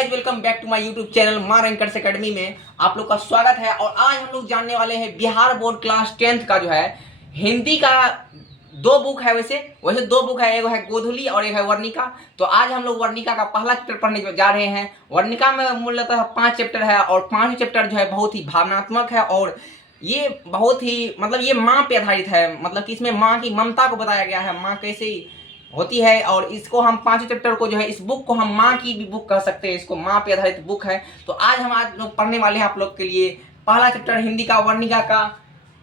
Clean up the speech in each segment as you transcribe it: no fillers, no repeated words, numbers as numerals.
Guys welcome back to my YouTube channel Maa rankers academy में आप लोग का स्वागत है। और आज हम लोग जानने वाले हैं बिहार बोर्ड क्लास 10th का जो है हिंदी का दो बुक है। वैसे दो बुक है, एक है गोधुली और एक है वर्णिका। तो आज हम लोग वर्णिका का पहला चैप्टर पढ़ने जा रहे हैं। वर्णिका में मूलतः 5 चैप्टर है और 5 चैप्टर जो है बहुत ही भावनात्मक है और ये बहुत ही ये माँ पे आधारित है। मतलब कि इसमें माँ की ममता को बताया गया है, माँ कैसे होती है। और इसको हम 5 चैप्टर को जो है इस बुक को हम माँ की भी बुक कह सकते हैं, इसको माँ पे आधारित बुक है। तो आज लोग पढ़ने वाले हैं आप लोग के लिए पहला चैप्टर हिंदी का वर्णिका का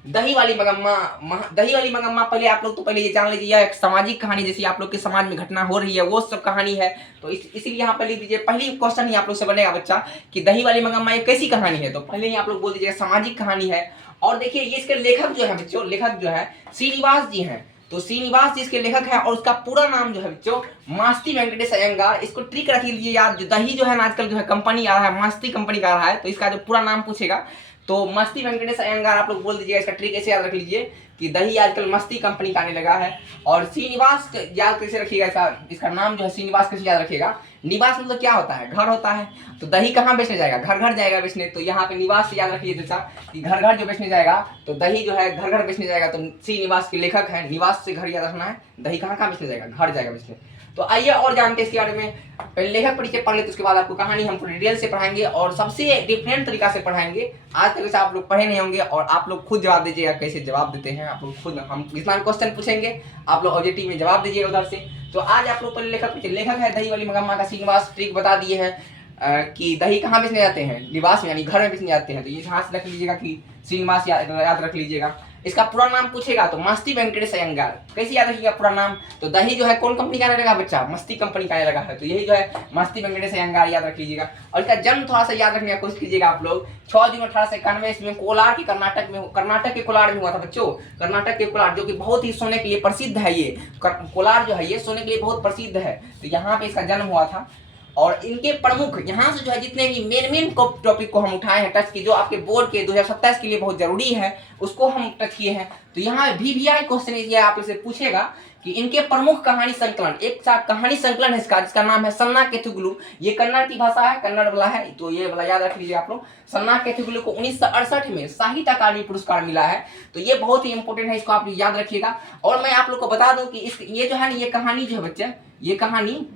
दही वाली मगम्मा। दही वाली मगम्मा पहले आप लोग तो पहले ये जान लीजिए, यह एक सामाजिक कहानी जैसी आप लोग के समाज में घटना हो रही है वो सब कहानी है। तो इसीलिए यहाँ पर लिख दीजिए, पहली क्वेश्चन ही आप लोग से बनेगा बच्चा कि दही वाली मगम्मा एक कैसी कहानी है। तो पहले ही आप लोग बोल दीजिएगा सामाजिक कहानी है। और देखिए ये इसके लेखक जो है बच्चों, लेखक जो है श्रीनिवास जी हैं। तो श्रीनिवास जी इसके लेखक हैं और उसका पूरा नाम जो है बच्चों मास्ती वेंकटेश अयंगार। इसको ट्रिक रख लीजिए याद, जो दही जो है ना आजकल जो है कंपनी आ रहा है, मास्ती कंपनी का आ रहा है, तो इसका जो पूरा नाम पूछेगा तो मस्ती वेंकटेश अयंगार आप लोग बोल दीजिएगा। इसका ट्रिक ऐसे याद रख लीजिए कि दही आजकल मस्ती कंपनी का आने लगा है। और श्रीनिवास याद कैसे रखिएगा, इसका नाम जो है श्रीनिवास कैसे याद रखिएगा। निवास मतलब क्या होता है, घर होता है। तो दही कहाँ बेचने जाएगा, घर घर जाएगा बेचने। तो यहाँ पे निवास से याद रखिए बच्चा कि घर घर जो बेचने जाएगा तो दही जो है घर घर बेचने जाएगा। तो श्रीनिवास के लेखक है, निवास से घर याद रखना है, दही कहाँ कहाँ बेचने जाएगा, घर जाएगा बेचने। तो आइए और जानते हैं इसके बारे में। पहले लेखक परिचय पढ़ लेते, उसके बाद आपको कहानी हम डिटेल से पढ़ाएंगे और सबसे डिफरेंट तरीका से पढ़ाएंगे। आज तक से आप लोग पढ़े नहीं होंगे और आप लोग खुद जवाब दीजिएगा कैसे जवाब देते हैं आप लोग खुद। हम इतना क्वेश्चन पूछेंगे, आप लोग ऑब्जेक्टिव में जवाब दीजिएगा उधर से। तो आज आप लोग पहले लेखक है दही वाली मगम्मा का श्रीनिवास। ट्रिक बता दिए हैं कि दही कहाँ बेचने जाते हैं, निवास में यानी घर में बेचने जाते हैं। तो ये यहाँ से रख लीजिएगा कि श्रीनिवास याद रख लीजिएगा। इसका पूरा नाम पूछेगा तो मस्ती वेंकटेश अयंगार। कैसे याद रखिएगा पूरा नाम। तो दही जो है कौन कंपनी का आने लगा बच्चा, मस्ती कंपनी का आने लगा है। तो यही जो है मस्ती वेंकटेश अयंगार याद रख लीजिएगा। और इसका जन्म थोड़ा सा याद रखने की कोशिश कीजिएगा आप लोग। 6 जून 1891 ईस्वी में कोलार की कर्नाटक के कोलार में हुआ था बच्चों। कर्नाटक के कोलार जो कि बहुत ही सोने के लिए प्रसिद्ध है। ये कोलार जो है ये सोने के लिए बहुत प्रसिद्ध है। तो यहाँ पे इसका जन्म हुआ था। और इनके प्रमुख यहाँ से जो है जितने भी मेन टॉपिक को हम उठाए हैं, टच की, जो आपके बोर्ड के 2027 के लिए बहुत जरूरी है उसको हम टच किए हैं। तो यहाँ VVI क्वेश्चन ये आप इसे पूछेगा कि इनके प्रमुख कहानी संकलन, एक कहानी संकलन है इसका जिसका नाम है सन्ना केथुगुलु। ये कन्नड़ की भाषा है, कन्नड़ वाला है, तो ये वाला याद रख लीजिए आप लोग। सन्ना केथुगुलु को 1968 में साहित्य अकादमी पुरस्कार मिला है। तो ये बहुत ही इंपॉर्टेंट है, इसको आप याद रखिएगा। और मैं आप लोग को बता दूं कि ये जो है ना, ये कहानी जो है बच्चे, ये कहानी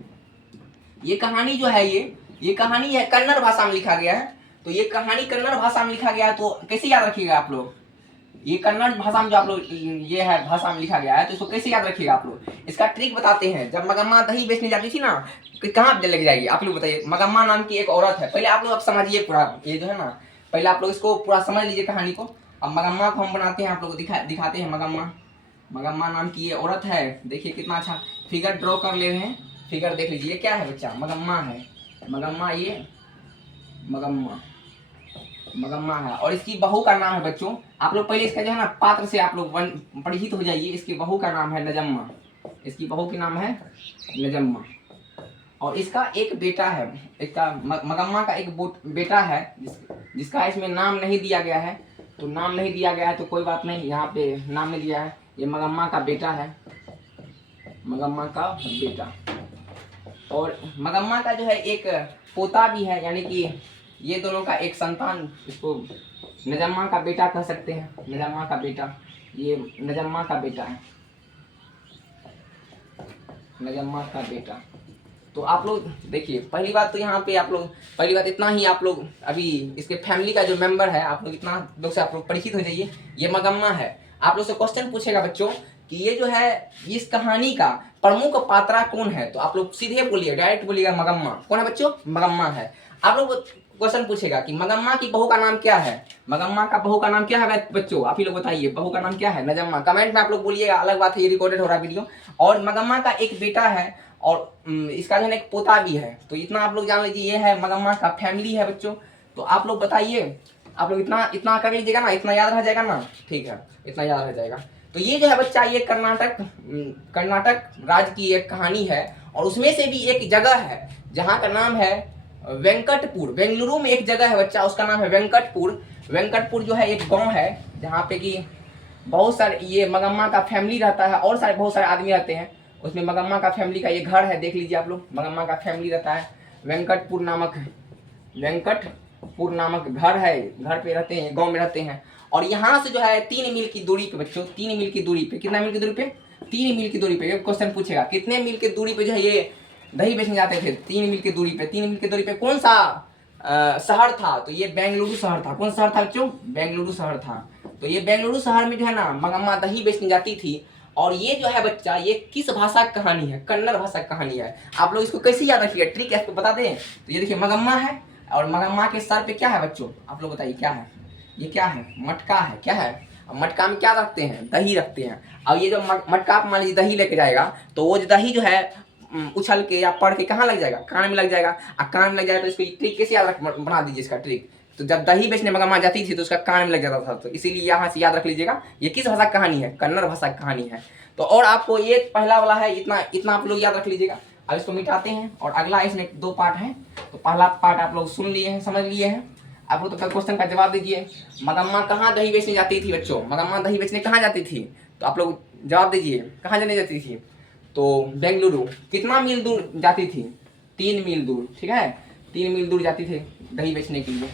जो है ये कहानी है कन्नड़ भाषा में लिखा गया है। तो ये कहानी कन्नड़ भाषा में लिखा गया है। तो कैसे याद रखिएगा आप लोग, ये कन्नड़ भाषा में जो आप लोग ये है भाषा में लिखा गया है, तो इसको कैसे याद रखिएगा आप लोग। इसका ट्रिक बताते हैं। जब मगम्मा दही बेचने जाती थी ना, कहाँ लेके जाएगी आप लोग बताइए। मगम्मा नाम की एक औरत है। पहले आप लोग समझिए पूरा, ये जो है ना पहले आप लोग इसको पूरा समझ लीजिए कहानी को। अब मगम्मा को हम बनाते हैं, आप लोग दिखाते हैं। मगम्मा नाम की ये औरत है। देखिए कितना अच्छा फिगर ड्रॉ कर ले रहे हैं। फिगर देख लीजिए क्या है बच्चा, मगम्मा है। ये मगम्मा है। और इसकी बहू का नाम है बच्चों, आप लोग पहले इसका जो है ना पात्र से आप लोग परिचित हो जाइए। इसकी बहू का नाम है नजम्मा। इसकी बहू के नाम है नजम्मा। और इसका एक बेटा है, मगम्मा का एक बेटा है जिसका इसमें नाम नहीं दिया गया है। तो नाम नहीं दिया गया है तो कोई बात नहीं, यहाँ पे नाम नहीं दिया है। ये मगम्मा का बेटा है, मगम्मा का बेटा। और मगम्मा का जो है एक पोता भी है, यानी कि ये दोनों का एक संतान, इसको नजम्मा का बेटा कह सकते हैं। नजम्मा का बेटा, ये नजम्मा का बेटा है, नजम्मा का बेटा। तो आप लोग देखिए पहली बात तो यहाँ पे आप लोग पहली बात इतना ही, आप लोग अभी इसके फैमिली का जो मेंबर है आप लोग इतना लोग से आप लोग परिचित हो जाइए। ये मगम्मा है। आप लोग से क्वेश्चन पूछेगा बच्चों कि ये जो है इस कहानी का प्रमुख पात्रा कौन है। तो आप लोग सीधे बोलिए, डायरेक्ट बोलिएगा मगम्मा। कौन है बच्चों, मगम्मा है। आप लोग क्वेश्चन पूछेगा कि मगम्मा की बहू का नाम क्या है। मगम्मा का बहू का नाम क्या है बच्चों, आप ही लोग बताइए, बहू का नाम क्या है। नजम्मा। कमेंट में आप लोग बोलिएगा, अलग बात है ये रिकॉर्डेड हो रहा है वीडियो। और मगम्मा का एक बेटा है और इसका जो है एक पोता भी है। तो इतना आप लोग जान लीजिए, ये है मगम्मा का फैमिली है बच्चों। तो आप लोग बताइए, आप लोग इतना कर लीजिएगा ना, इतना याद रह जाएगा ना, ठीक है, इतना याद रह जाएगा। तो ये जो है बच्चा, ये कर्नाटक राज्य की एक कहानी है। और उसमें से भी एक जगह है जहाँ का नाम है वेंकटपुर। बेंगलुरु में एक जगह है बच्चा, उसका नाम है वेंकटपुर। वेंकटपुर जो है एक गांव है जहाँ पे कि बहुत सारे ये मगम्मा का फैमिली रहता है और बहुत सारे आदमी रहते हैं। उसमें मगम्मा का फैमिली का ये घर है, देख लीजिए आप लोग, मगम्मा का फैमिली रहता है। वेंकटपुर नामक घर है, घर पे रहते हैं, गांव में रहते हैं। और यहाँ से जो है 3 मील की दूरी पे बच्चों, 3 मील की दूरी पे, कितना मील की दूरी पे, 3 मील की दूरी पे, ये क्वेश्चन पूछेगा कितने मील की दूरी पे जो है ये दही बेचने जाते थे। 3 मील की दूरी पे, 3 मील की दूरी पे कौन सा शहर था, तो ये बेंगलुरु शहर था। कौन शहर था बच्चों, बेंगलुरु शहर था। तो ये बेंगलुरु शहर में जो है ना मंगम्मा दही बेचने जाती थी। और ये जो है बच्चा, ये किस भाषा की कहानी है, कन्नड़ भाषा की कहानी है। आप लोग इसको कैसे याद रखिए, ट्रिक आपको बता दें। तो ये देखिए मंगम्मा है, और मंगम्मा के सर पे क्या है बच्चों, आप लोग बताइए क्या है, ये क्या है, मटका है, क्या है। मटका में क्या रखते हैं, दही रखते हैं। अब ये जो मटका आप मान लीजिए दही लेके जाएगा, तो वो जो दही जो है उछल के या पड़ के कहाँ लग जाएगा, कान में लग जाएगा। और कान में लग जाएगा तो इसको ट्रिक कैसे याद रख, बना दीजिए इसका ट्रिक। तो जब दही बेचने मंगम्मा जाती थी तो उसका कान में लग जाता था। तो इसीलिए यहाँ से याद रख लीजिएगा, ये किस भाषा की कहानी है, कन्नड़ भाषा की कहानी है। तो और आपको ये पहला वाला है, इतना इतना आप लोग याद रख लीजिएगा। अब इसको मिटाते हैं, और अगला इसमें 2 पार्ट है। तो पहला पार्ट आप लोग सुन लिए हैं, समझ लिए हैं। आप लोग तो क्वेश्चन का जवाब दीजिए, मंगम्मा कहाँ दही बेचने जाती थी बच्चों, मंगम्मा दही बेचने कहाँ जाती थी। तो आप लोग जवाब दीजिए, कहाँ जाने जाती थी। तो बेंगलुरु। कितना मील दूर जाती थी, 3 मील दूर, ठीक है, 3 मील दूर जाती थी दही बेचने के लिए।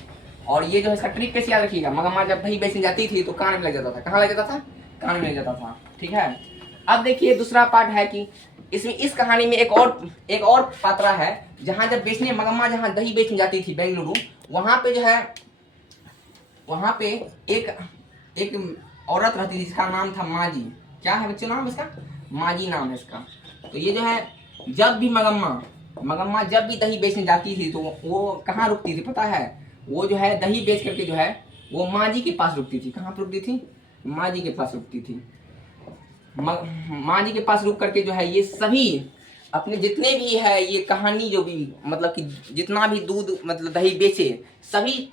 और ये जो है इसका ट्रिक कैसे याद रखिएगा, मंगम्मा जब दही बेचने जाती थी तो कान में लग जाता था, कहाँ लग जाता था, कान में लग जाता था, ठीक है। अब देखिए दूसरा पार्ट है कि इसमें इस कहानी में एक और पात्रा है, जहाँ जब बेचने मंगम्मा जहाँ दही बेचने जाती थी बेंगलुरु, वहाँ पे जो है, वहाँ पे एक औरत रहती थी जिसका नाम था माजी। क्या है बच्चों नाम इसका, माजी नाम है इसका। तो ये जो है जब भी मंगम्मा जब भी दही बेचने जाती थी तो वो कहाँ रुकती थी पता है, वो जो है दही बेच करके जो है वो माजी के पास रुकती थी। कहाँ पर रुकती थी, माजी के पास रुकती थी। माँ जी के पास रुक करके जो है ये सभी अपने जितने भी है ये कहानी, जो भी मतलब कि जितना भी दूध मतलब दही बेचे, सभी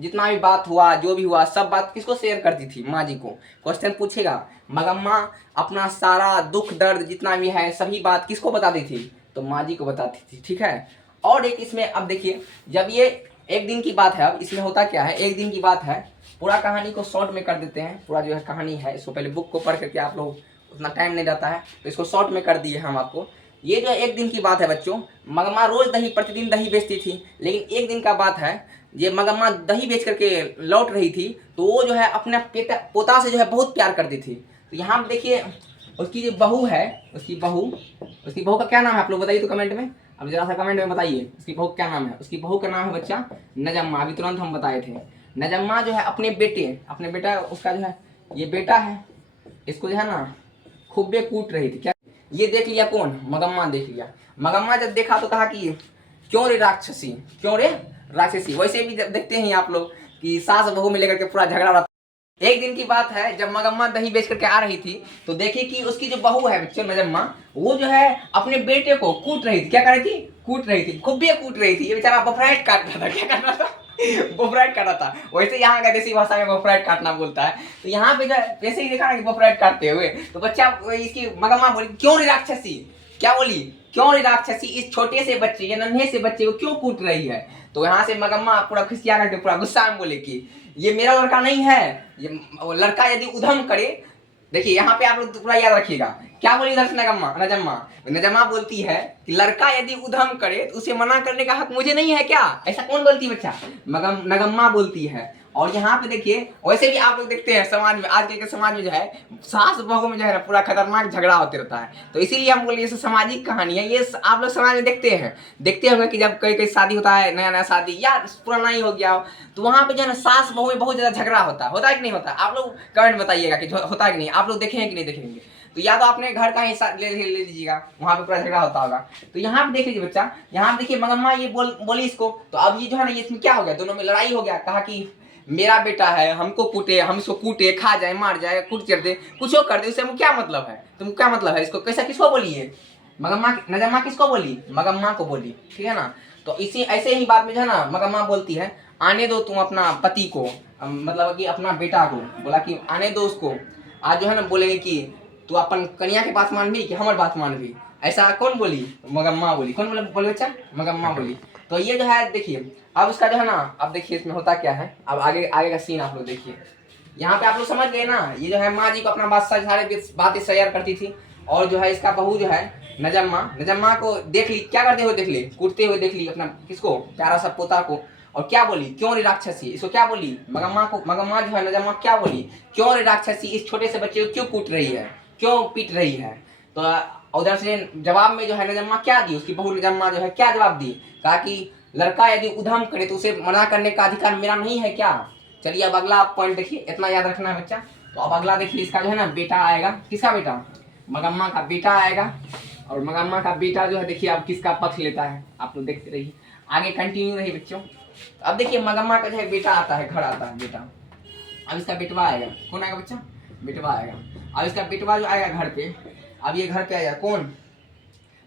जितना भी बात हुआ, जो भी हुआ, सब बात किसको शेयर करती थी, माँ जी को। क्वेश्चन पूछेगा, मंगम्मा अपना सारा दुख दर्द जितना भी है सभी बात किसको बताती थी, तो माँ जी को बताती थी, ठीक है। और एक इसमें अब देखिए, जब ये एक दिन की बात है, अब इसमें होता क्या है, एक दिन की बात है, पूरा कहानी को शॉर्ट में कर देते हैं। पूरा जो है कहानी है, इसको पहले बुक को पढ़ करके आप लोग, उतना टाइम नहीं रहता है तो इसको शॉर्ट में कर दिए हम आपको। ये जो एक दिन की बात है बच्चों, मंगम्मा रोज प्रतिदिन दही बेचती थी। लेकिन एक दिन का बात है, ये मंगम्मा दही बेच करके लौट रही थी, तो वो जो है अपने पोता से जो है बहुत प्यार करती थी। तो यहाँ पे देखिए उसकी जो बहू है, उसकी बहू का क्या नाम है आप लोग बताइए तो कमेंट में। अब जरा सा कमेंट में बताइए उसकी बहू क्या नाम है। उसकी बहू का नाम है बच्चा नजम्मा, अभी तुरंत हम बताए थे। नजम्मा जो है अपने बेटा, उसका जो है ये बेटा है, इसको जो है ना खूबे कूट रही थी। क्या ये देख लिया कौन, मंगम्मा देख लिया। मंगम्मा जब देखा तो कहा कि क्यों रे राक्षसी, क्यों रे राक्षसी। वैसे भी जब देखते हैं आप लोग कि सास बहू में लेकर के पूरा झगड़ा रहता। एक दिन की बात है, जब मंगम्मा दही बेच करके आ रही थी तो देखी कि उसकी जो बहू है बच्चों नजम्मा, वो जो है अपने बेटे को कूट रही थी। क्या कर रही थी, कूट रही थी, खूबे कूट रही थी। ये बेचारा बफराइट काट रहा था। क्या कर रहा था, बफराइट काटा था। वैसे यहाँ का देसी भाषा में बफराइट काटना बोलता है। तो यहाँ पे जो वैसे ही देखा ना कि बफराइट काटते हुए, तो बच्चा इसकी मंगम्मा बोली क्यों रे राक्षसी, क्या बोली, क्यों रे राक्षसी, इस छोटे से बच्चे या नन्हे से बच्चे को क्यों कूट रही है। तो यहाँ से मंगम्मा पूरा खिसिया करके पूरा गुस्सा में बोले कि ये मेरा लड़का नहीं है, ये लड़का यदि उधम करे। देखिए यहाँ पे आप लोग पूरा याद रखिएगा, क्या बोली इधर से नजम्मा बोलती है कि लड़का यदि उधम करे तो उसे मना करने का हक मुझे नहीं है क्या। ऐसा कौन बोलती है बच्चा, नगम्मा बोलती है। और यहाँ पे देखिए वैसे भी आप लोग देखते हैं समाज में, आजकल के समाज में जो है सास बहू में जो है ना पूरा खतरनाक झगड़ा होते रहता है। तो इसीलिए हम बोलिए सामाजिक कहानी है ये, आप लोग समाज में देखते होंगे कि जब कई शादी होता है, नया शादी या पुराना ही हो गया हो, तो वहाँ पे जो है ना सास बहू में बहुत ज्यादा झगड़ा होता है कि नहीं होता। आप लोग कमेंट बताइएगा कि होता है कि नहीं, आप लोग देखेंगे कि नहीं देखेंगे। तो या तो आपने घर का हिस्सा ले लीजिएगा, वहाँ पे पूरा झगड़ा होता होगा। तो यहाँ पे देख लीजिए बच्चा, यहाँ पे देखिए मंगम्मा ये बोली इसको। तो अब ये जो है ना ये इसमें क्या हो गया, दोनों में लड़ाई हो गया। कहा कि मेरा बेटा है, हमको कूटे, हम इसको कूटे, खा जाए, मार जाए, कूट चढ़ दे, कुछ कर दे, उससे क्या मतलब है, तुम क्या मतलब है इसको, कैसा किसको बोली है नजम्मा किसको बोली, मंगम्मा को बोली, ठीक है ना। तो इसी ऐसे ही बात में जो है ना मंगम्मा बोलती है आने दो तुम अपना पति को, मतलब कि अपना बेटा को बोला कि आने दो उसको। आज जो है ना बोलेंगे कि तू अपन कन्या के बात मानबी कि हमारे बात मानबी, ऐसा कौन बोली, मंगम्मा बोली। कौन बोले बच्चा, मंगम्मा बोली। तो ये जो है देखिए अब उसका जो है ना, अब देखिए इसमें होता क्या है, अब आगे का सीन आप लोग देखिए। यहाँ पे आप लोग समझ गए ना, ये जो है माँ जी को अपना सारी बातें शेयर करती थी। और जो है इसका बहू जो है नजम्मा, नजम्मा को देख ली क्या करते हुए देख ली, कूदते हुए देख ली अपना किसको, प्यारा सा पोता को, और क्या बोली, क्यों रे राक्षसी, इसको क्या बोली, मगम्मा को, मगम्मा जो है नजम्मा क्या बोली, क्यों रे राक्षसी इस छोटे से बच्चे को क्यों कूट रही है, क्यों पीट रही है। तो उधर से जवाब में जो है नजम्मा क्या दी, उसकी बहू नजम्मा जो है क्या जवाब दी, कहा कि लड़का यदि उधम करे तो उसे मना करने का अधिकार मेरा नहीं है क्या। चलिए अब अगला पॉइंट देखिए, इतना याद रखना है बच्चा। तो अब अगला देखिए, इसका जो है ना बेटा आएगा, किसका बेटा, मगम्मा का बेटा आएगा। और मगम्मा का बेटा जो है देखिए अब किसका पक्ष लेता है, आप लोग देखते रहिए, आगे कंटिन्यू रहिए बच्चों। अब देखिए मगम्मा का जो है बेटा आता है, घर आता है बेटा। अब इसका बेटवा आएगा, कौन आएगा बच्चा, बेटवा आएगा। अब इसका बेटवा जो आएगा घर पे, अब ये घर पे आएगा कौन,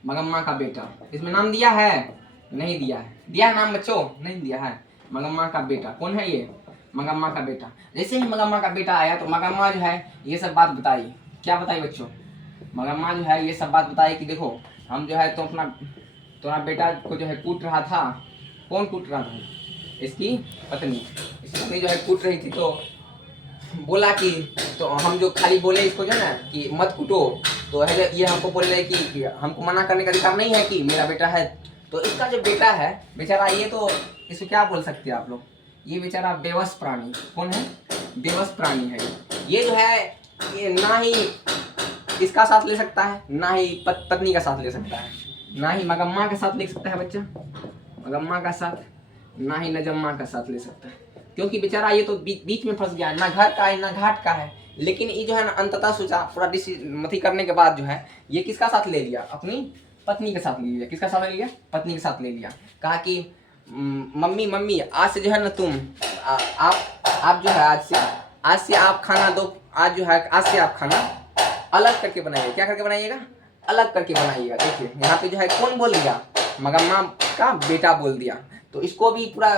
मगम्मा का बेटा। इसमें नाम दिया है, नहीं दिया है, दिया है नाम बच्चों, नहीं दिया है। मगम्मा का बेटा कौन है, ये मगम्मा का बेटा। जैसे ही मगम्मा का बेटा आया तो मगम्मा जो है ये सब बात बताई, क्या बताई बच्चों, मगम्मा जो है ये सब बात बताई कि देखो हम जो है तो अपना तुम्हारा बेटा को जो है कूट रहा था, कौन कूट रहा था, इसकी पत्नी, इसकी पत्नी जो है कूट रही थी। तो बोला कि तो हम जो खाली बोले इसको जो है ना कि मत कूटो, तो है ये हमको बोल रहे कि हमको मना करने का अधिकार नहीं है कि मेरा बेटा है। तो इसका जो बेटा है बेचारा, ये तो इसको क्या बोल सकते हैं आप लोग, ये बेचारा बेबस प्राणी, कौन है, बेबस प्राणी है। ये जो है ये ना ही इसका साथ ले सकता है, ना ही पत्नी का साथ ले सकता है, ना ही मगम्मा का साथ ले सकता है बच्चा, मगम्मा का साथ, ना ही नजम्मा का साथ ले सकता है, क्योंकि बेचारा ये तो बीच में फंस गया है, ना घर का है ना घाट का है। लेकिन ये जो है ना अंततः सोचा, पूरा मथी करने के बाद जो है ये किसका साथ ले लिया, अपनी पत्नी के साथ ले लिया। किसका साथ ले लिया, पत्नी के साथ ले लिया। कहा कि मम्मी मम्मी आज से जो है ना तुम आप जो है आज से आप खाना दो, आज जो है आज से आप खाना अलग करके बनाइए। क्या करके बनाइएगा, अलग करके बनाइएगा। देखिए यहाँ पे जो है कौन बोल दिया, मगम्मा का बेटा बोल दिया। तो इसको भी पूरा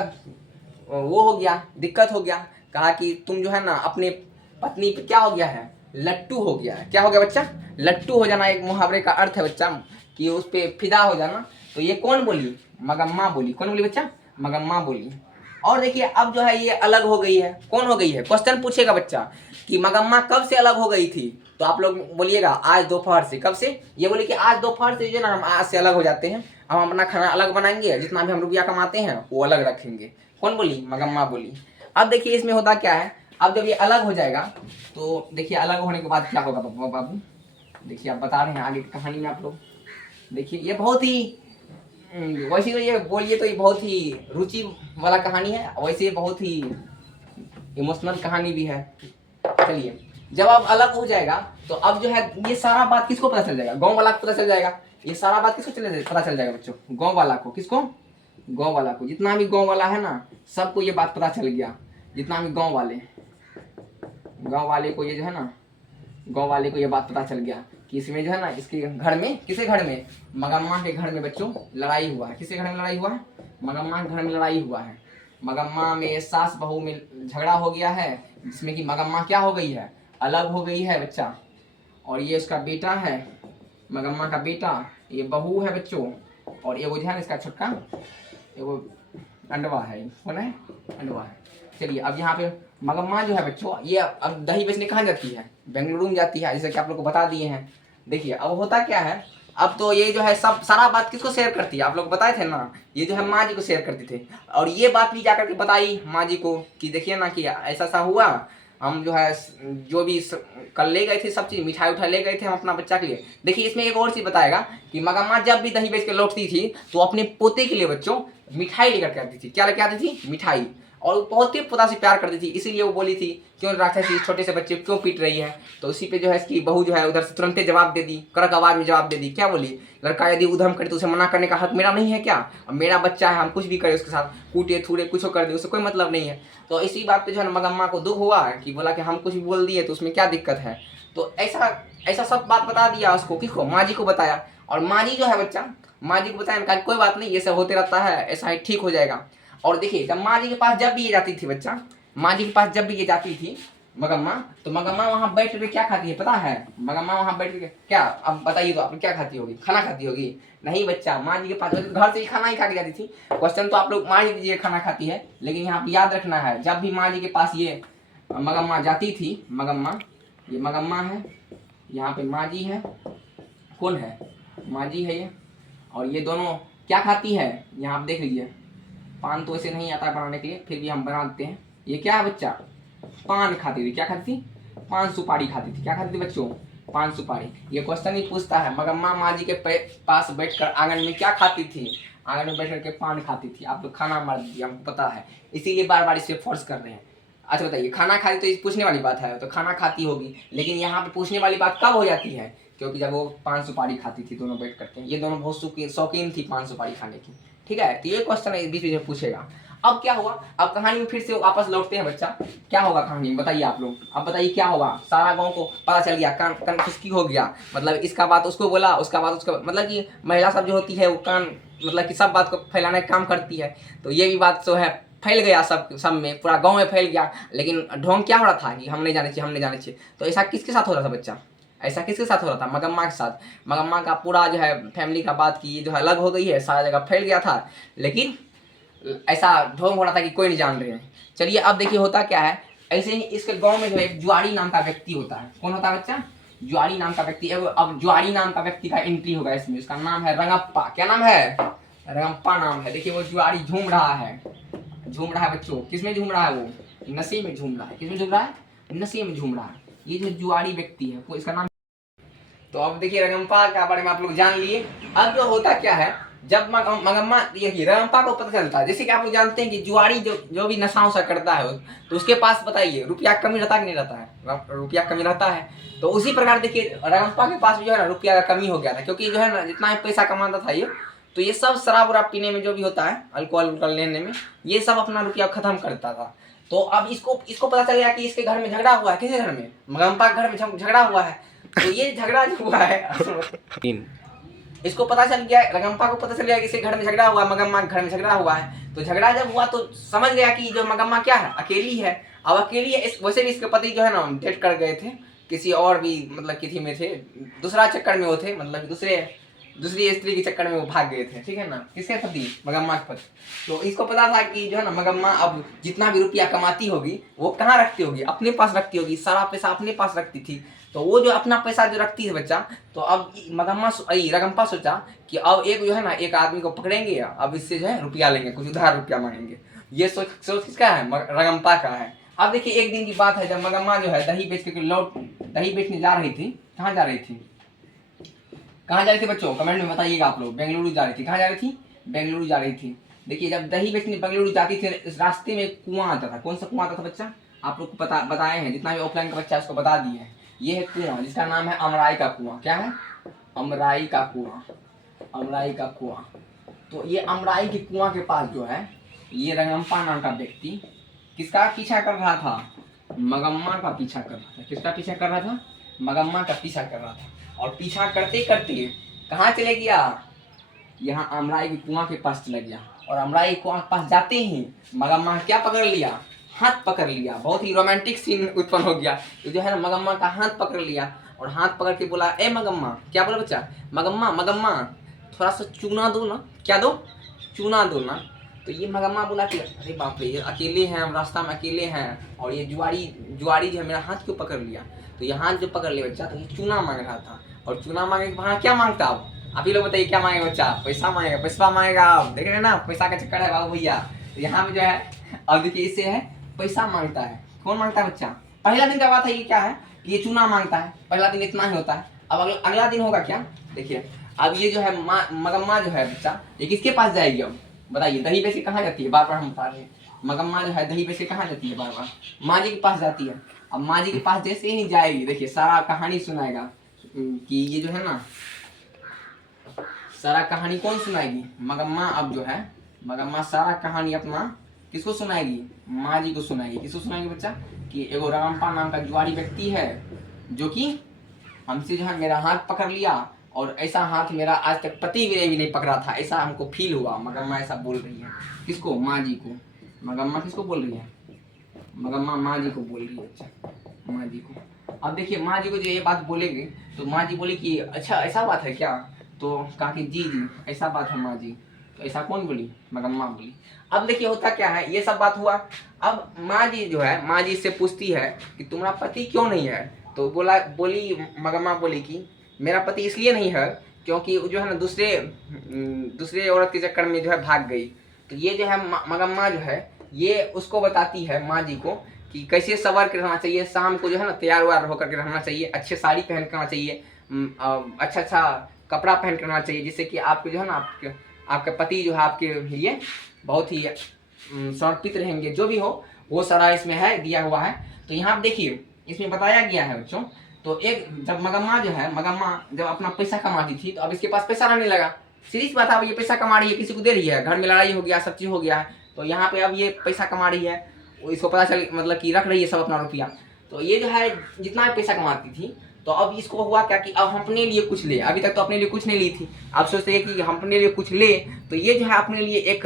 वो हो गया, दिक्कत हो गया। कहा कि तुम जो है ना अपने पत्नी पे क्या हो गया है, लट्टू हो गया है। क्या हो गया बच्चा, लट्टू हो जाना एक मुहावरे का अर्थ है बच्चा, कि उस पे फिदा हो जाना। तो ये कौन बोली, मगम्मा बोली। कौन बोली बच्चा, मगम्मा बोली। और देखिए अब जो है ये अलग हो गई है, कौन हो गई है, क्वेश्चन पूछेगा बच्चा कि मगम्मा कब से अलग हो गई थी। तो आप लोग बोलिएगा आज दोपहर से। कब से, ये बोले कि आज दोपहर से जो ना हम आज से अलग हो जाते हैं, हम अपना खाना अलग बनाएंगे, जितना भी हम रुपया कमाते हैं वो अलग रखेंगे। कौन बोली, मगम्मा बोली। अब देखिए इसमें होता क्या है, अब जब ये अलग हो जाएगा तो देखिए अलग होने के बाद क्या होगा बाबू, देखिए आप बता रहे हैं आगे की कहानी में आप लोग देखिए। ये बहुत ही वैसे तो ये बोलिए तो ये बहुत ही रुचि वाला कहानी है, वैसे बहुत ही इमोशनल कहानी भी है। चलिए जब अब अलग हो जाएगा तो अब जो है ये सारा बात किसको पता चल जाएगा, गांव वाला को पता चल जाएगा। ये सारा बात किसको पता चल जाएगा बच्चों, गांव वाला को। किसको, गांव वाला को। जितना भी गांव वाला है ना सबको ये बात पता चल गया। जितना भी गांव वाले को ये जो है ना, गांव वाले को ये बात पता चल गया कि इसमें जो है ना इसके घर में, किसके घर में, मगम्मा के घर में बच्चों लड़ाई हुआ है। किसके घर में लड़ाई हुआ है, मगम्मा के घर में लड़ाई हुआ है। मगम्मा में सास बहू में झगड़ा हो गया है, जिसमें कि मगम्मा क्या हो गई है, अलग हो गई है बच्चा। और ये उसका बेटा है, मगम्मा का बेटा, ये बहू है बच्चों। और ये वो जो है ना इसका छुटका वो अंडवा है, कौन है, अंडवा है। चलिए अब यहाँ पे मगम्मा जो है बच्चों, ये अब दही बेचने कहाँ जाती है, बेंगलुरु में जाती है, जैसे कि आप लोग को बता दिए हैं। देखिए अब होता क्या है, अब तो ये जो है सब सारा बात किसको शेयर करती है, आप लोग बताए थे ना, ये जो है माँ जी को शेयर करती थे। और ये बात भी जाकर के बताई माँ जी को कि देखिए ना कि ऐसा सा हुआ, हम जो है जो भी कल ले गए थे सब चीज़, मिठाई उठाई ले गए थे हम अपना बच्चा के लिए। देखिए इसमें एक और चीज़ बताएगा कि मगम्मा जब भी दही बेच के लौटती थी तो अपने पोते के लिए बच्चों मिठाई लेकर के आती थी। क्या लेकर आती थी, मिठाई। और बहुत ही पोता से प्यार करती थी, इसीलिए वो बोली थी क्यों राक्षसी छोटे से बच्चे क्यों पीट रही है। तो इसी पे जो है इसकी बहू जो है उधर से तुरंत जवाब दे दी, कड़क आवाज में जवाब दे दी। क्या बोली, लड़का यदि उधम करे तो उसे मना करने का हक मेरा नहीं है क्या, अब मेरा बच्चा है, हम कुछ भी करें उसके साथ, कूटे थूड़े कुछ कर दे, उससे कोई मतलब नहीं है। तो इसी बात पे जो है मगम्मा को दुख हुआ कि बोला कि हम कुछ भी बोल दिए तो उसमें क्या दिक्कत है। तो ऐसा सब बात बता दिया उसको, किसको, माँ जी को बताया। और माँ जी जो है बच्चा, माँ जी को बताया, कहा कोई बात नहीं, ये सब होते रहता है, ऐसा ही ठीक हो जाएगा। और देखिए जब माँ जी के पास जब भी ये जाती थी बच्चा, माँ जी के पास जब भी ये जाती थी मगम्मा, तो मगम्मा वहाँ बैठ के क्या खाती है पता है, मगम्मा वहाँ बैठ के क्या, अब बताइए तो आप क्या खाती होगी, खाना खाती होगी। नहीं बच्चा, माँ जी के पास घर से ही खाना ही खा के जाती थी। क्वेश्चन तो आप लोग माँ जी के खाना खाती है, लेकिन यहाँ पे याद रखना है जब भी माँ जी के पास ये मगम्मा जाती थी, मगम्मा, ये मगम्मा है, यहाँ पे माँ जी है, कौन है, माँ जी है ये, और ये दोनों क्या खाती है यहाँ आप देख लीजिए। पान तो ऐसे नहीं आता है बनाने के लिए, फिर भी हम बना देते हैं। ये क्या है बच्चा, पान खाती थी। क्या खाती थी, पान सुपारी खाती थी। क्या खाती थी बच्चों, पान सुपारी। ये क्वेश्चन ही पूछता है मगम्मा माँ जी के पास बैठकर आंगन में क्या खाती थी, आंगन में बैठ करके पान खाती थी। आप लोग खाना मार दीजिए, हमको पता है, इसीलिए बार बार इसे फोर्स कर रहे हैं। अच्छा बताइए, खाना खाती तो पूछने वाली बात है, तो खाना खाती होगी, लेकिन यहाँ पे पूछने वाली बात कब हो जाती है, क्योंकि जब वो पान सुपारी खाती थी दोनों बैठ करके। ये दोनों बहुत शौकीन थी पान सुपारी खाने की, ठीक है। तो ये क्वेश्चन बीच बीच में पूछेगा। अब क्या हुआ, अब कहानी में फिर से वापस लौटते हैं बच्चा। क्या होगा कहानी में बताइए आप लोग, अब बताइए क्या होगा। सारा गांव को पता चल गया, कान कान खुशकी हो गया, मतलब इसका बात उसको बोला, उसका बात उसका, मतलब कि महिला सब जो होती है वो कान मतलब कि सब बात को फैलाने का काम करती है। तो ये भी बात जो है फैल गया सब में, पूरा गांव में फैल गया। लेकिन ढोंग क्या हो रहा था कि हम नहीं जाने चाहिए, हम नहीं जाने चाहिए। तो ऐसा किसके साथ हो रहा था बच्चा, ऐसा किसके साथ हो रहा था, मगम्मा के साथ। मगम्मा का पूरा जो है फैमिली का बात की जो है अलग हो गई है, सारा जगह फैल गया था, लेकिन ऐसा ढोंग हो रहा था कि कोई नहीं जान रहे हैं। चलिए अब देखिए होता क्या है। ऐसे ही इसके गांव में जो है एक जुआरी नाम का व्यक्ति होता है। कौन होता है बच्चा, जुआरी नाम का व्यक्ति। अब जुआरी नाम का व्यक्ति का एंट्री होगा इसमें। उसका नाम है रंगप्पा। क्या नाम है, रंगप्पा नाम है। देखिए वो जुआरी झूम रहा है, झूम रहा है बच्चों। किसमें झूम रहा है, वो नशे में झूम रहा है। किसमें झूम रहा है, नशे में झूम रहा है। ये जो जुआरी व्यक्ति है वो, इसका नाम। तो अब देखिए रंगप्पा के बारे में आप लोग जान लिए। अब जो होता क्या है, जब मगम्मा ये रंगप्पा को पता चलता है, जैसे कि आप लोग जानते हैं कि जुआरी जो भी नशा वशा करता है तो उसके पास बताइए रुपया कमी रहता कि नहीं रहता है, रुपया कमी रहता है। तो उसी प्रकार देखिए रंगप्पा के पास भी जो है ना रुपया का कमी हो गया था, क्योंकि जो है ना जितना भी पैसा कमाता था ये, तो ये सब शराब वराब पीने में जो भी होता है, अल्कोहल उल्कोहल लेने में, ये सब अपना रुपया खत्म करता था। तो अब इसको पता चल गया कि इसके घर में झगड़ा हुआ है। किसी घर में, मगम्पा के घर में झगड़ा हुआ है। तो ये झगड़ा जो हुआ है इसको पता चल गया, रंगम्पा को पता चल गया कि इसके घर में झगड़ा हुआ है, मगम्मा के घर में झगड़ा हुआ है। तो झगड़ा जब हुआ तो समझ गया कि जो मगम्मा क्या है, अकेली है। अब अकेली है, वैसे भी इसके पति जो है ना डेट कर गए थे, किसी और भी मतलब किसी में थे, दूसरा चक्कर में वो थे, मतलब दूसरी स्त्री के चक्कर में वो भाग गए थे, ठीक है ना। किसके पति, मगम्मा के पति। तो इसको पता था कि जो है ना मगम्मा अब जितना भी रुपया कमाती होगी वो कहाँ रखती होगी, अपने पास रखती होगी, सारा पैसा अपने पास रखती थी। तो वो जो अपना पैसा जो रखती है बच्चा, तो अब रंगप्पा सोचा कि अब एक जो है ना एक आदमी को पकड़ेंगे, अब इससे जो है रुपया लेंगे, कुछ उधार रुपया मांगेंगे। ये सोच किसका है, रंगप्पा का है। अब देखिए एक दिन की बात है, जब मगम्मा जो है दही बेचने जा रही थी। कहाँ जा रही थी, कहाँ जा रही थी बच्चों, कमेंट में बताइएगा आप लोग। बेंगलुरु जा रही थी। कहाँ जा रही थी, बेंगलुरु जा रही थी। देखिए जब दही बेचने बेंगलुरु जाती थी, इस रास्ते में एक कुआं आता था। कौन सा कुआं आता था बच्चा, आप लोग को बताए हैं, जितना भी ऑफलाइन का बच्चा उसको बता दिए हैं। ये है कुआं, जिसका नाम है अमराई का कुआं। क्या है, अमराई का कुआं, अमराई का कुआं। तो ये अमराई के कुआं के पास जो है ये रंगम्पा नाम का व्यक्ति किसका पीछा कर रहा था, मगम्मा का पीछा कर रहा था। किसका पीछा कर रहा था, मगम्मा का पीछा कर रहा था। और पीछा करते करते कहाँ चले गया, यहाँ अमराई के कुआं के पास चला गया। और अमराई के कुआं के पास जाते ही मगम्मा क्या पकड़ लिया, हाथ पकड़ लिया। बहुत ही रोमांटिक सीन उत्पन्न हो गया। तो जो है ना मगम्मा का हाथ पकड़ लिया और हाथ पकड़ के बोला, ए मगम्मा, क्या बोला बच्चा, मगम्मा मगम्मा थोड़ा सा चूना दो ना। क्या दो, चूना दो ना। तो ये मगम्मा बोला कि अरे बाप रे, ये अकेले हैं, हम रास्ता में अकेले हैं, और ये जुआरी जो है मेरा हाथ क्यों पकड़ लिया। तो ये हाथ जो पकड़ लिया बच्चा, तो ये चूना मांग रहा था। और चूना मांगे के वहाँ क्या मांगता, आप ही लोग बताइए क्या मांगेगा बच्चा, पैसा मांगेगा, पैसा मांगेगा। आप देख रहे हैं ना, पैसा का चक्कर है बाबू भैया। तो यहाँ पे जो है अब देखिए इससे है पैसा मांगता है। कौन मांगता है बच्चा, पहला दिन का बात है ये, क्या है, ये चूना मांगता है। पहला दिन इतना ही होता है। अब अगला दिन होगा क्या, देखिए अब ये जो है मगम्मा जो है बच्चा, ये किसके पास जाएगी अब बताइए। दही बेच के कहाँ जाती है, बार बार हम बता रहे हैं, मगम्मा जो है दही बेच के कहाँ जाती है, बार बार माँ जी के पास जाती है। अब माँ जी के पास जैसे ही जाएगी, देखिए सारा कहानी सुनाएगा कि ये जो है ना सारा कहानी कौन सुनाएगी, मगम्मा। अब जो है मगम्मा सारा कहानी अपना किसको सुनाएगी, माँ जी को सुनाएगी। किसको सुनाएगी बच्चा, कि एगो रंगम्पा नाम का जुआरी व्यक्ति है जो कि हमसे जो है मेरा हाथ पकड़ लिया, और ऐसा हाथ मेरा आज तक पति भी नहीं पकड़ा था, ऐसा हमको फील हुआ। मगम्मा ऐसा बोल रही है, किसको, माँ जी को। मगम्मा किसको बोल रही है, मगम्मा माँ जी को बोल रही है, अच्छा माँ जी को। अब देखिए माँ जी को जो ये बात बोलेंगे, तो माँ जी बोली कि अच्छा ऐसा बात है क्या। तो कहा कि जी जी ऐसा बात है माँ जी। तो ऐसा कौन बोली, मगम्मा बोली। अब देखिए होता क्या है, ये सब बात हुआ। अब माँ जी जो है, माँ जी से पूछती है कि तुम्हारा पति क्यों नहीं है। तो बोली मगम्मा बोली कि मेरा पति इसलिए नहीं है क्योंकि वो जो है ना दूसरे औरत के चक्कर में जो है भाग गई। तो ये जो है मगम्मा जो है ये उसको बताती है माँ जी को कि कैसे सवर के रहना चाहिए, शाम को जो है ना तैयार व्यार होकर के रहना चाहिए, अच्छे साड़ी पहन कर रहना चाहिए, अच्छा कपड़ा पहन कर रहना चाहिए, जिससे कि आपको जो है ना आपके पति जो है आपके लिए बहुत ही समर्पित रहेंगे। जो भी हो वो सारा इसमें है दिया हुआ है। तो यहाँ आप देखिए इसमें बताया गया है बच्चों। तो एक जब मगम्मा जब अपना पैसा कमाती थी तो अब इसके पास पैसा रहने लगा। सीधी सी बात है, अब ये पैसा कमा रही है, किसी को दे रही है, घर में लड़ाई हो गया, सब चीज़ हो गया है, तो यहाँ पे अब ये पैसा कमा रही है, इसको पता चल मतलब कि रख रही है सब अपना रुपया। तो ये जो है जितना पैसा कमाती थी तो अब इसको हुआ क्या कि अब हम अपने लिए कुछ ले, अभी तक तो अपने लिए कुछ नहीं ली थी, अब सोचते हैं कि हम अपने लिए कुछ ले। तो ये जो है अपने लिए एक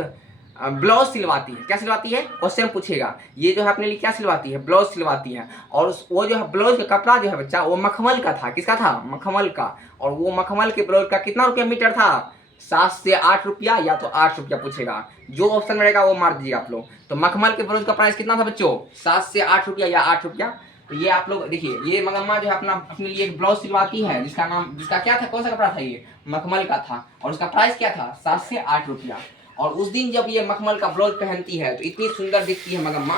ब्लाउज सिलवाती है। क्या सिलवाती है क्वेश्चन पूछेगा, ये जो है अपने लिए क्या सिलवाती है, ब्लाउज सिलवाती है। और वो जो है ब्लाउज का कपड़ा जो है बच्चा वो मखमल का था। किसका था, मखमल का। और वो मखमल के ब्लाउज का कितना रुपया मीटर था, 7 से 8 रुपया या तो 8 रुपया पूछेगा, जो ऑप्शन में रहेगा वो मार दीजिए आप लोग। तो मखमल के ब्लाउज का प्राइस कितना था बच्चों, 7 से 8 रुपया या 8 रुपया। तो ये आप लोग देखिए, ये मगम्मा जो है अपने लिए एक ब्लाउज सिलवाती है जिसका क्या था, कौन सा कपड़ा था, ये मखमल का था, और उसका प्राइस क्या था, 7 से 8 रुपया। और उस दिन जब ये मखमल का ब्लाउज पहनती है तो इतनी सुंदर दिखती है मगम्मा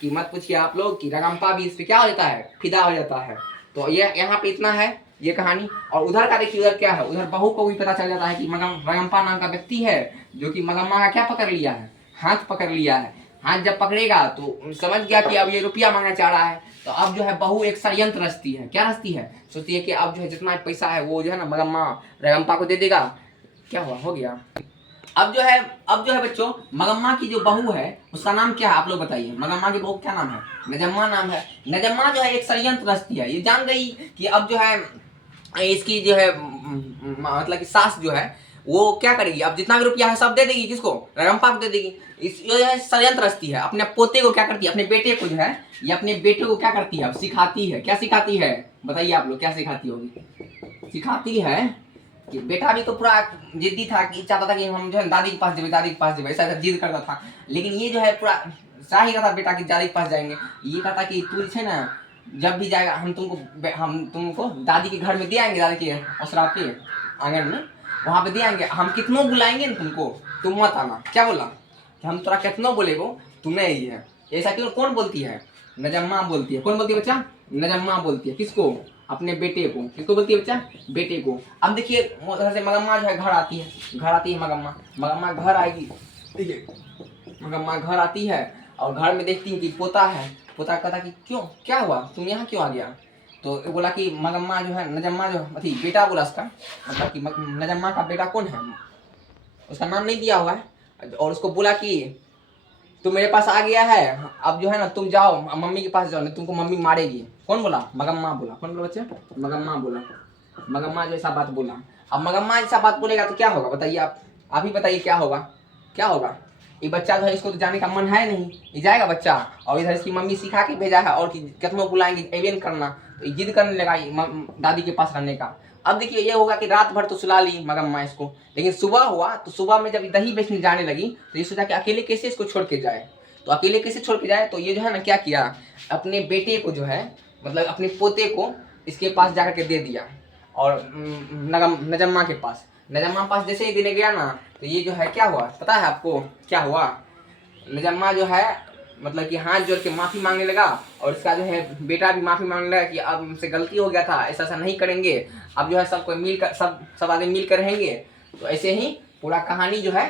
कि मत पूछिए आप लोग, कि रगम्पा भी इस पे क्या हो जाता है, फिदा हो जाता है। तो ये यहाँ पे इतना है ये कहानी। और उधर का देखिए, उधर क्या है, उधर बहू को भी पता चल जाता है कि रगम्पा नाम का व्यक्ति है जो कि मगम्मा का क्या पकड़ लिया है, हाथ पकड़ लिया है। हाथ जब पकड़ेगा तो समझ गया कि अब ये रुपया मांगना चाह रहा है। तो अब जो है बहू एक षड्यंत्र रचती है। क्या रचती है, सोचती है कि अब जो है जितना पैसा है वो जो है ना मगम्मा रगम्पा को दे देगा। क्या हुआ, हो गया। अब जो है बच्चों मगम्मा की जो बहू है उसका नाम क्या है, आप लोग बताइए। मगम्मा की बहू क्या नाम है, नजम्मा नाम है। नजम्मा जो है एक षड्यंत्र रचती है। ये जान गई कि अब जो है इसकी जो है मतलब कि सास जो है वो क्या करेगी, अब जितना भी रुपया है सब दे देगी, किसको, रगम्पा को दे देगी। इस जो है षड्यंत्र रचती है। अपने पोते को क्या करती है, अपने बेटे को जो है, ये अपने बेटे को क्या करती है, अब सिखाती है। क्या सिखाती है बताइए आप लोग, क्या सिखाती होगी। सिखाती है कि बेटा भी तो पूरा जिद्दी था, कि चाहता था कि हम जो है दादी के पास जाए, दादी के पास जाए, ऐसा जिद करता था। लेकिन ये जो है पूरा चाह ही रहा था बेटा की दादी के पास जाएंगे। ये कहता कि तू है ना जब भी जाएगा हम तुमको दादी के घर में दे आएंगे, दादी के असरा पे आंगन में वहाँ पे दे आएंगे, हम कितनों बुलाएंगे ना तुमको, तुम मत आना। क्या बोला कि हम तोरा कितनों बोलेगो तुम्हें ही है। ऐसा क्यों, कौन बोलती है, नजम्मा बोलती है। कौन बोलती है बच्चा, नजम्मा बोलती है। किसको, अपने बेटे को। किसको बोलती है बच्चा, बेटे को। अब देखिए उधर से मगम्मा जो है घर आती है मगम्मा घर आएगी। देखिए मगम्मा घर आती है और घर में देखती है कि पोता है। पोता कहता कि क्यों, क्या हुआ, तुम यहाँ क्यों आ गया। तो बोला कि मगम्मा जो है, नजम्मा जो अथी बेटा बोला उसका, मतलब कि नजम्मा का बेटा कौन है, उसका नाम नहीं दिया हुआ है। और उसको बोला कि तुम मेरे पास आ गया है, अब जो है ना तुम जाओ मम्मी के पास जाओ, नहीं तुमको मम्मी मारेगी। कौन बोला, मगम्मा बोला। कौन बोला बच्चे, मगम्मा बोला। मगम्मा जैसा बात बोला। अब मगम्मा जैसा बात बोलेगा तो क्या होगा बताइए, आप ही बताइए क्या होगा, क्या होगा। ये बच्चा जो है इसको तो जाने का मन है नहीं, ये जाएगा बच्चा। और इधर इसकी मम्मी सिखा के भेजा है और कि कितनों बुलाएंगे एवेन करना, तो ये जिद करने लगा दादी के पास रहने का। अब देखिए ये होगा कि रात भर तो सुला ली मगम्मा इसको, लेकिन सुबह हुआ तो सुबह में जब दही बेचने जाने लगी तो ये सोचा कि अकेले कैसे इसको छोड़ के जाए। तो अकेले कैसे छोड़ के जाए, तो ये जो है ना क्या किया, अपने बेटे को जो है मतलब अपने पोते को इसके पास जाकर के दे दिया। और नजम्मा के पास, नजम्मा पास जैसे ही देने गया ना तो ये जो है क्या हुआ पता है आपको, क्या हुआ। नजम्मा जो है मतलब कि हाथ जोड़ के माफ़ी मांगने लगा, और इसका जो है बेटा भी माफ़ी मांगने लगा कि अब हमसे गलती हो गया था, ऐसा नहीं करेंगे, अब जो है सबको मिलकर सब आदमी मिलकर रहेंगे। तो ऐसे ही पूरा कहानी जो है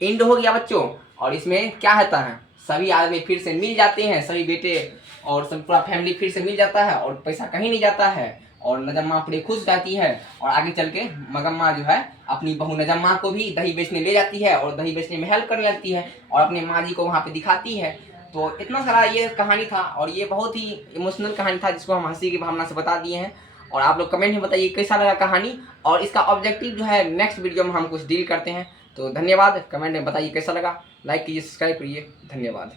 एंड हो गया बच्चों। और इसमें क्या होता है, सभी आदमी फिर से मिल जाते हैं, सभी बेटे और सब पूरा फैमिली फिर से मिल जाता है, और पैसा कहीं नहीं जाता है, और नजम्मा पूरी खुश रहती है। और आगे चल के मगम्मा जो है अपनी बहू नजम्मा को भी दही बेचने ले जाती है, और दही बेचने में हेल्प करने लगती है, और अपने माँ जी को वहाँ पे दिखाती है। तो इतना सारा ये कहानी था, और ये बहुत ही इमोशनल कहानी था जिसको हम हंसी की भावना से बता दिए हैं। और आप लोग कमेंट में बताइए कैसा लगा कहानी, और इसका ऑब्जेक्टिव जो है नेक्स्ट वीडियो में हम कुछ डील करते हैं। तो धन्यवाद, कमेंट में बताइए कैसा लगा, लाइक कीजिए, सब्सक्राइब करिए, धन्यवाद।